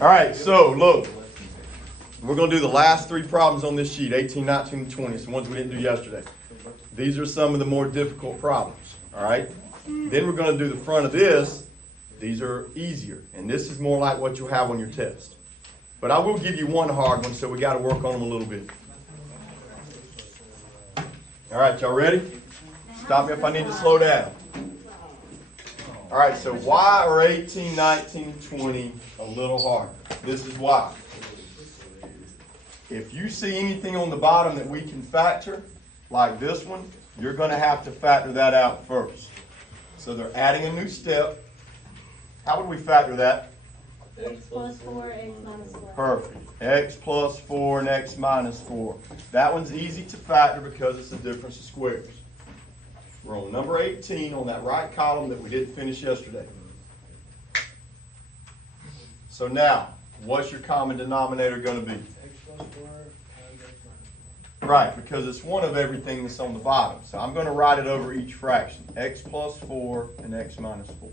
All right, so look, we're going to do the last three problems on this sheet, 18, 19, and 20. It's the ones we didn't do yesterday. These are some of the more difficult problems, all right? Then we're going to do the front of this. These are easier, and this is more like what you'll have on your test. But I will give you one hard one, so we got to work on them a little bit. All right, y'all ready? Stop me if I need to slow down. All right, so why are 18, 19, 20 a little harder? This is why. If you see anything on the bottom that we can factor, like this one, you're going to have to factor that out first. So they're adding a new step. How would we factor that? X plus 4, x minus 4. Perfect. X plus 4 and x minus 4. That one's easy to factor because it's the difference of squares. We're on number 18 on that right column that we didn't finish yesterday. So now, what's your common denominator going to be? X plus 4 times x minus 4. Right, because it's one of everything that's on the bottom. So I'm going to write it over each fraction. X plus 4 and x minus 4.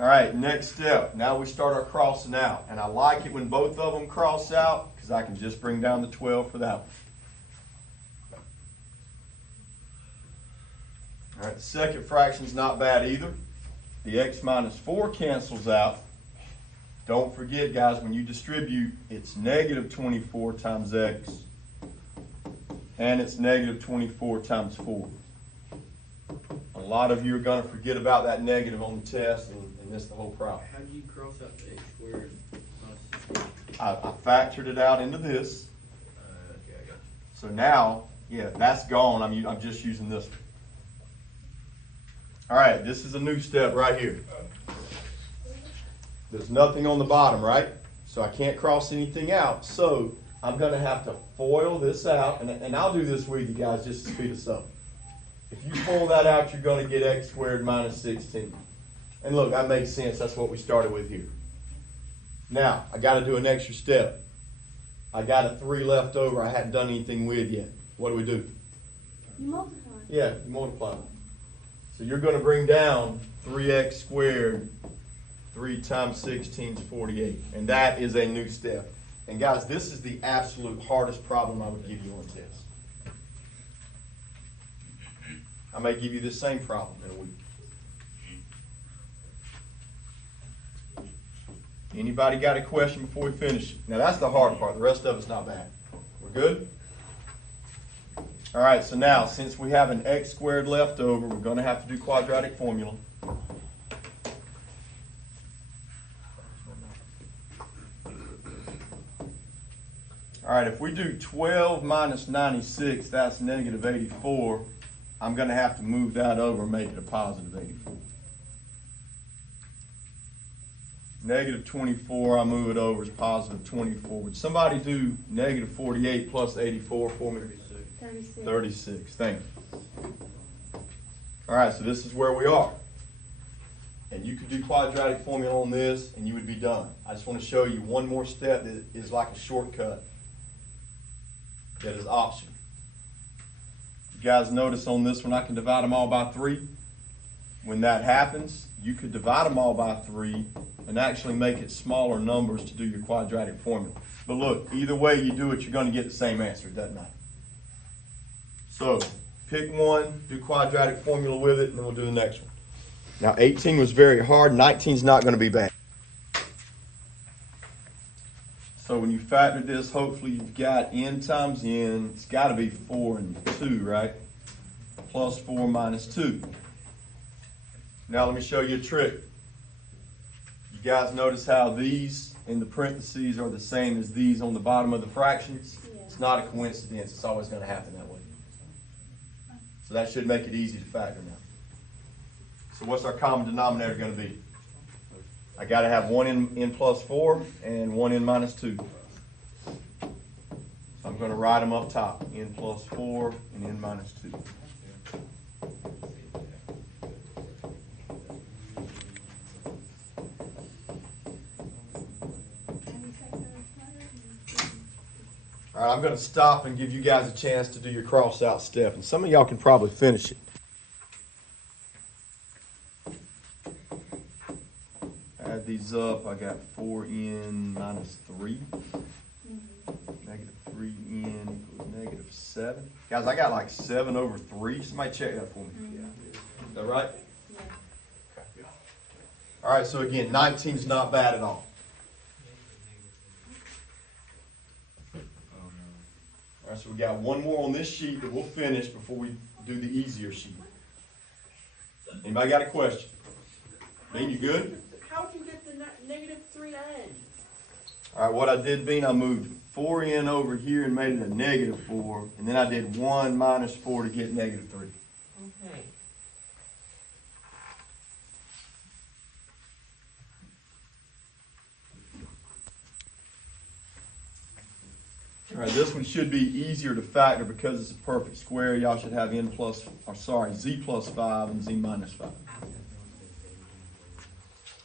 All right, next step. Now we start our crossing out. And I like it when both of them cross out because I can just bring down the 12 for that one. All right, the second fraction's not bad either. The x minus 4 cancels out. Don't forget, guys, when you distribute, it's negative 24 times x. And it's negative 24 times 4. A lot of you are going to forget about that negative on the test and miss the whole problem. How do you cross out the x squared? I factored it out into this. Okay, I got you. So now, yeah, that's gone. I'm just using this one. All right, this is a new step right here. There's nothing on the bottom, right? So I can't cross anything out. So I'm going to have to FOIL this out. And I'll do this with you guys just to speed us up. If you FOIL that out, you're going to get x squared minus 16. And look, that makes sense. That's what we started with here. Now, I got to do an extra step. I got a 3 left over I hadn't done anything with yet. What do we do? You multiply. Yeah, you multiply. So you're going to bring down 3x squared. 3 times 16 is 48. And that is a new step. And guys, this is the absolute hardest problem I would give you on a test. I may give you the same problem in a week. Anybody got a question before we finish? Now that's the hard part. The rest of it's not bad. We're good? All right, so now since we have an x squared left over, we're going to have to do quadratic formula. All right, if we do 12 minus 96, that's negative 84. I'm going to have to move that over and make it a positive 84. Negative 24, I move it over as positive 24. Would somebody do negative 48 plus 84 for me? 36. 36, thank you. All right, so this is where we are. And you could do quadratic formula on this and you would be done. I just want to show you one more step that is like a shortcut that is optional. You guys notice on this one I can divide them all by 3. When that happens, you could divide them all by 3 and actually make it smaller numbers to do your quadratic formula. But look, either way you do it, you're going to get the same answer. It doesn't matter. So pick one, do quadratic formula with it, and then we'll do the next one. Now 18 was very hard. 19 is not going to be bad. So when you factor this, hopefully you've got n times n. It's got to be 4 and 2, right? Plus 4 minus 2. Now let me show you a trick. You guys notice how these in the parentheses are the same as these on the bottom of the fractions? Yeah. It's not a coincidence. It's always going to happen that way. So that should make it easy to factor now. So what's our common denominator going to be? I got to have 1 n plus 4 and 1 n minus 2. So I'm going to write them up top. N plus 4 and n minus 2. gonna stop and give you guys a chance to do your cross out step, and some of y'all can probably finish it. Add these up, I got 4n minus 3. Negative 3n equals negative 7. Guys, I got like 7 over 3. Somebody check that for me. Is that right? Yeah. All right, so again, 19 is not bad at all. All right, so we got one more on this sheet that we'll finish before we do the easier sheet. Anybody got a question? Bean, you good? How'd you get the negative 3n? All right, what I did, Bean, I moved 4n over here and made it a negative 4, and then I did 1 minus 4 to get negative 3. Okay. All right, this one should be easier to factor because it's a perfect square. Y'all should have z plus 5 and z minus 5.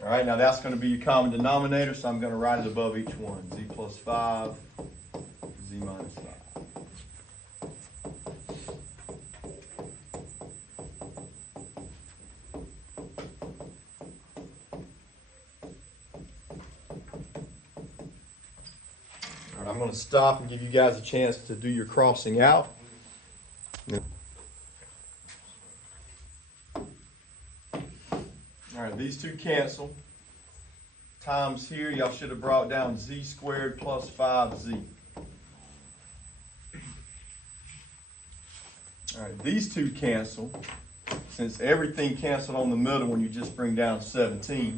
All right, now that's going to be your common denominator, so I'm going to write it above each one. Z plus 5, z minus 5. All right, I'm going to stop and give you guys a chance to do your crossing out. All right, these two cancel. Times here, y'all should have brought down z squared plus 5z. All right, these two cancel. Since everything canceled on the middle when you just bring down 17.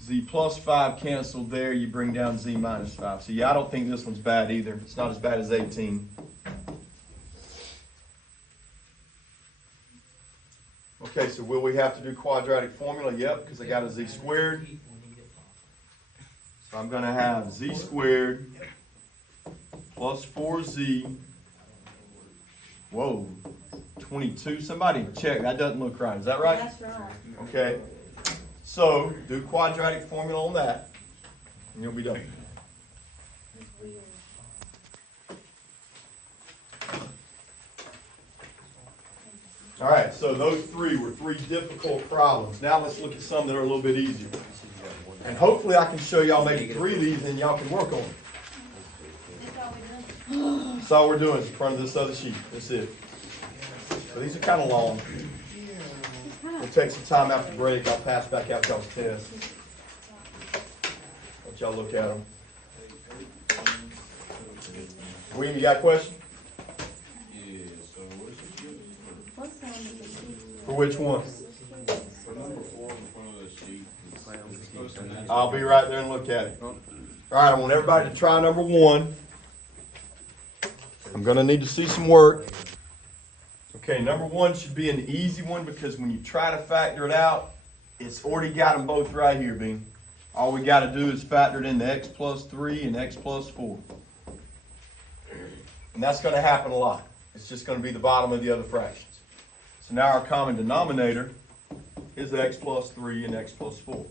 Z plus 5 canceled there, you bring down z minus 5. So yeah, I don't think this one's bad either. It's not as bad as 18. Okay, so will we have to do quadratic formula? Yep, because I got a z squared. So I'm going to have z squared plus 4z. Whoa, 22. Somebody check. That doesn't look right. Is that right? That's right. Okay. So do quadratic formula on that, and you'll be done. That's weird. All right, so those three were three difficult problems. Now let's look at some that are a little bit easier. And hopefully I can show y'all maybe 3 of these and y'all can work on them. That's all we're doing. That's all we're doing is in front of this other sheet. That's it. So these are kind of long. We'll take some time after break. I'll pass back out y'all's tests. Let y'all look at them. William, you got a question? What's on the sheet? For which one? For number 4 in front of the sheet, it's supposed to match. I'll be right there and look at it. All right, I want everybody to try number 1. I'm going to need to see some work. Okay, number 1 should be an easy one because when you try to factor it out, it's already got them both right here, Bean. All we got to do is factor it into x plus 3 and x plus 4. And that's going to happen a lot. It's just going to be the bottom of the other fractions. So now our common denominator is x plus 3 and x plus 4.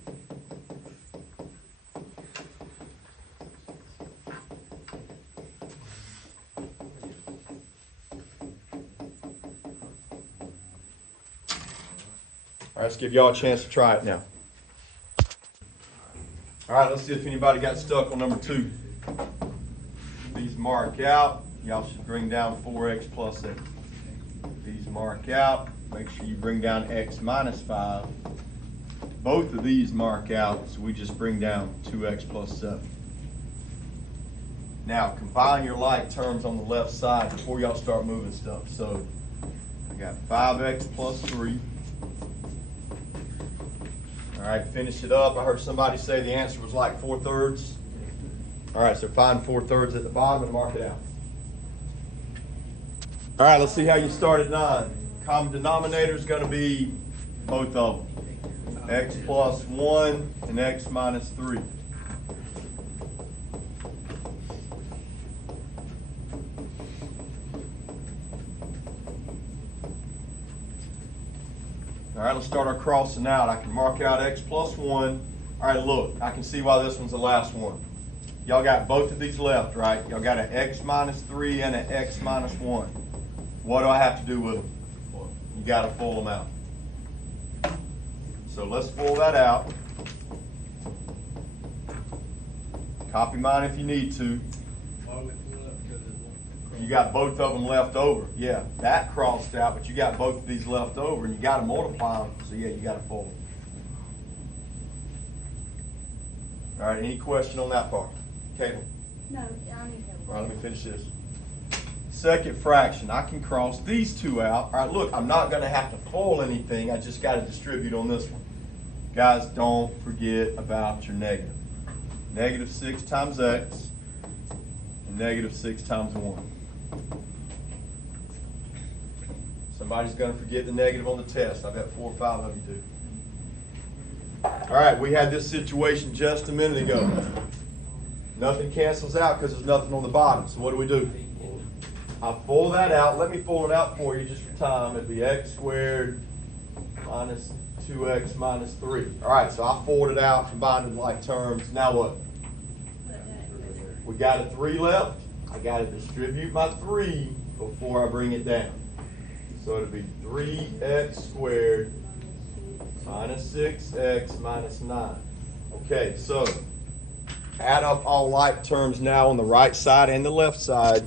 All right, let's give y'all a chance to try it now. All right, let's see if anybody got stuck on number 2. These mark out. Y'all should bring down 4x plus x. These mark out. Make sure you bring down x minus 5. Both of these mark out, so we just bring down 2x plus 7. Now, combine your like terms on the left side before y'all start moving stuff. So, I got 5x plus 3. All right, finish it up. I heard somebody say the answer was like 4/3. All right, so find 4/3 at the bottom and mark it out. All right, let's see how you start at 9. Common denominator is going to be both of them. X plus 1 and x minus 3. All right, let's start our crossing out. I can mark out x plus 1. All right, look, I can see why this one's the last one. Y'all got both of these left, right? right? Y'all got an x minus 3 and an x minus 1. What do I have to do with them? You gotta full them out. So let's full that out. Copy mine if you need to. Why we fill it up? Because there's one. You got both of them left over. Yeah, that crossed out, but you got both of these left over, and you gotta multiply them. So yeah, you gotta fold them. All right, any question on that part? Caitlin? No, I need help. All right, let me finish this. Second fraction, I can cross these two out. All right, look, I'm not gonna have to fold anything. I just gotta distribute on this one. Guys, don't forget about your negative. Negative 6 times x and negative 6 times 1. Somebody's gonna forget the negative on the test. I bet 4 or 5 of you do. All right, we had this situation just a minute ago. Nothing cancels out because there's nothing on the bottom. So what do? I fold that out. Let me fold it out for you just for time. It'd be x squared minus 2x minus 3. All right, so I folded it out, combined in like terms. Now what? We got a 3 left. I got to distribute my 3 before I bring it down. So it'll be 3x squared minus 6x minus 9. Okay, so add up all like terms now on the right side and the left side.